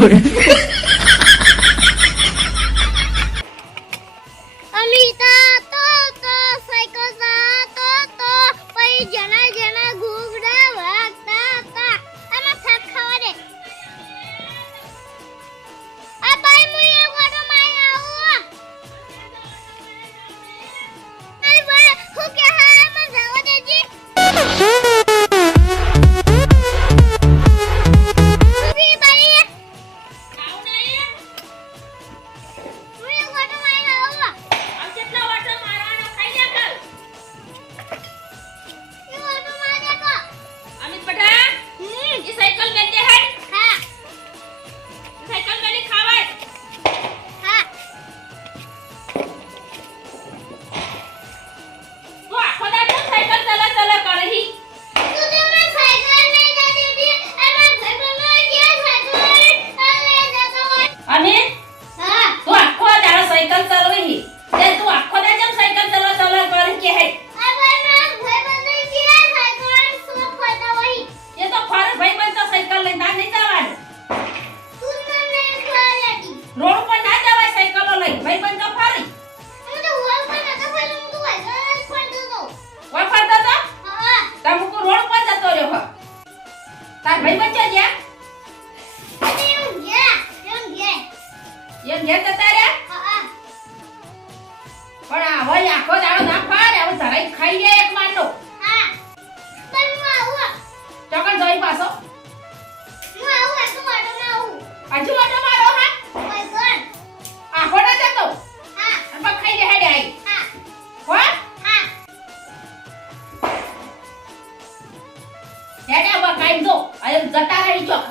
有人。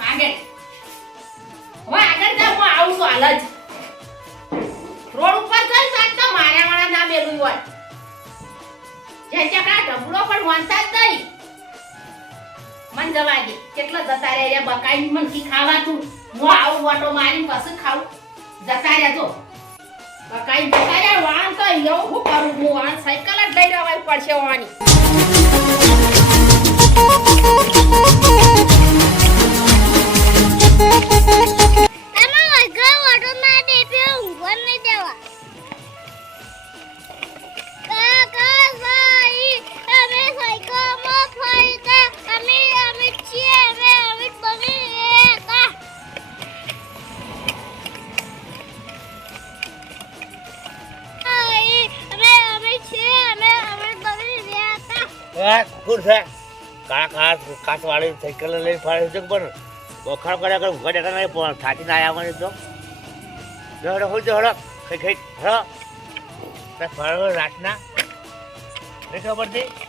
આગળ. જ રોડ ઉપર મારા વાળા ના મેલું હોય. જે પણ વાંચતા જ નહીં. મન જવા દે, કેટલા જતા રહ્યા રે બકાઈ મન કી ખાવાતું. હું આવું વાટો મારી પછી ખાવું. જતા રહ્યા જો. બકાઈ જતા રહ્યા વાન તો એવું હું કરું? હું વાન સાયકલ જ લઈ રહેવાય પડશે વાની કોણ છે. કાળા કાચ કાચવાળી સાયકલ લઈને ફરે છે પણ વખાણ કર્યા કરે ઉઘા દેતા નહીં, પણ થાકીને આવ્યા મને તો. જડો હોય તો હડક ખાઈ ખાઈ હડો ફરવા રાતના. નહીં ખબર નહીં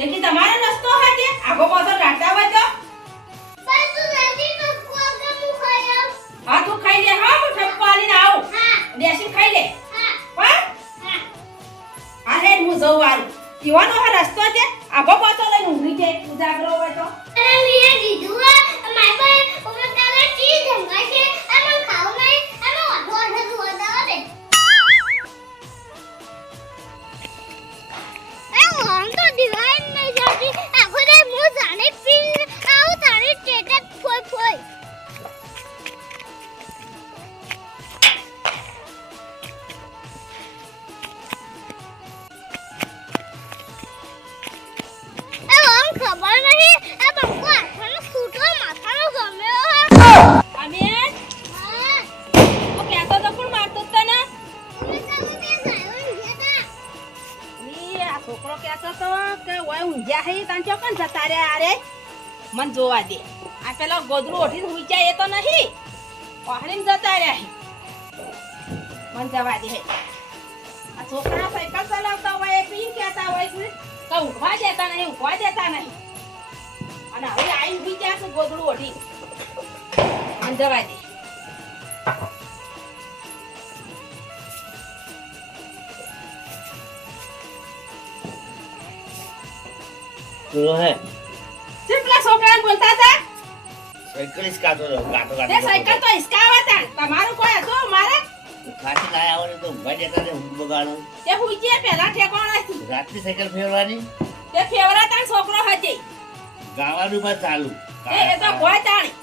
જેથી તમારો રસ્તો હાથે આગો પાછો રાખતા હોય તો. હા તું ખાઈ લે હા હું ઠપકો આલીને આવું. બેસી ખાઈ લે. પણ હા? હે. હું રસ્તો છે. આગો પાછો લઈને ઊંઘી જાય ઉજાગરો હોય તો. કીધું મને જોવા દે. આ પેલા ગોદરું ઓઠીને હુઈ જાય એ તો નહીં. પહાડીને જતા રહ્યા મને જવા દે. આ છોકરા સાયકલ ચલાવતા હોય, એ પીન કહેતા હોય છે. તો ઊંઘવા દેતા નહીં ઊંઘવા દેતા નહીં. અને હવે આવીને ઊભી ગયા છે ગોદડું ઓઢી મને જવા દે. હે. તો કેટલા છોકરાને બોલતા હતા સાયકલ જ કાતો રહ્યો કાતો તે સાયકલ તો હિસકાવા હતા તમારું કોઈ હતું મારે ખાસી ના આવડે તો ઊંઘવા દેતા ને ઊંઘ બગાડો તે હુઈજે પહેલા ઠેકાણા રાતની સાયકલ ફેરવાની તે ફેવરાતા છોકરો હતી ગાવાનું પણ ચાલુ એ એ તો કોઈ તાણી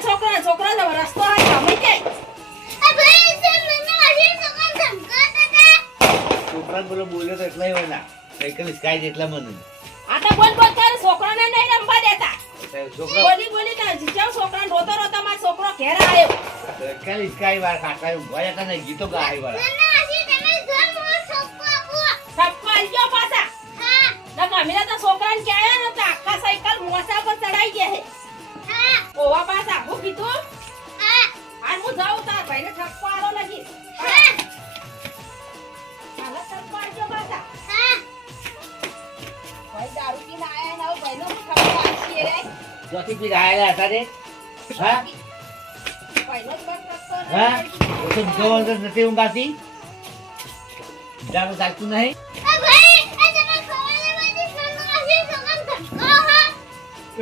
છોકરો છોકરો હતા છોકરા બોલો બોલ્યો તો એટલા હોય ના સાયકલ સ્કાય એટલા મને આ બોલ બોલ કરે છોકરાને નહીં રમવા દેતા છોકરા બોલી બોલી ને જીજાવ છોકરાને રોતો રોતો મારો છોકરો ઘેર આવ્યો સાયકલ સ્કાય વાર કાકા ભય જતા ને ગીતો ગાય વાળા ગમે તો છોકરાને કહેવાય ને તો આખા સાયકલ મોસા પર ચડાઈ ગયા હે હા. ઓવા પાસ આખું કીધું? હા. હું જાઉં તાર ભાઈને ઠપકો આલો લગી. હા. હાલો ઠપકો આલજો પાછા. હા. ભાઈ દારૂ પીને આયા ને હવે ભાઈનો ઠપકો આલશી રે. જોથી પી રાયેલા હતા રે. હા? ભાઈનો ઠપકો હા? તો બીજો નથી ઊંઘાતી ચાલતું નહીં.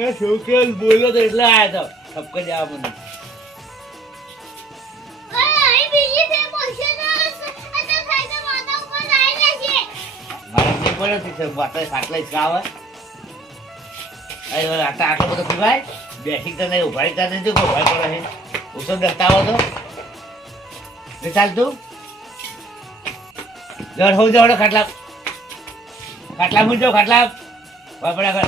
એ છોકરો બોલ્યો તો એટલે આયા તો. ઠપકો જવા મને. મારે નહીં પડ્યો છે વાતા ખાટલા જ આવે અરે આટલા આટલો બધો પીવાય? બેસી તો નહીં ઊભા તો નહીં જો ઊભા પડે છે. ઓછો દસતા આવો તો નહીં ચાલતું જડ હોઉં જવડો ખાટલા. ખાટલા મૂંઝો ખાટલા. વાપડા કર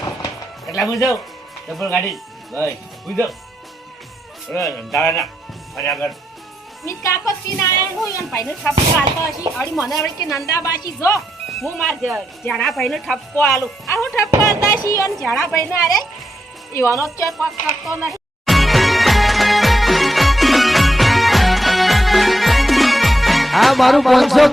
ખાટલા મૂંઝો ચપ્પલ કાઢી ભાઈ મૂંઝો ધંધા ના ફર્યા કર મિત કાકો સીન આયા હોય અને ભાઈને ઠપકો આલતો હશી અડી મને આવડે કે નંદાબાશી જો હું માર જાણા ભાઈને ઠપકો આલું આ હું ઠપકો આલતા છી અને જાણા ભાઈને આરે ઈવાનો જ પગ ઠપકો નહીં આ મારું પાંચસો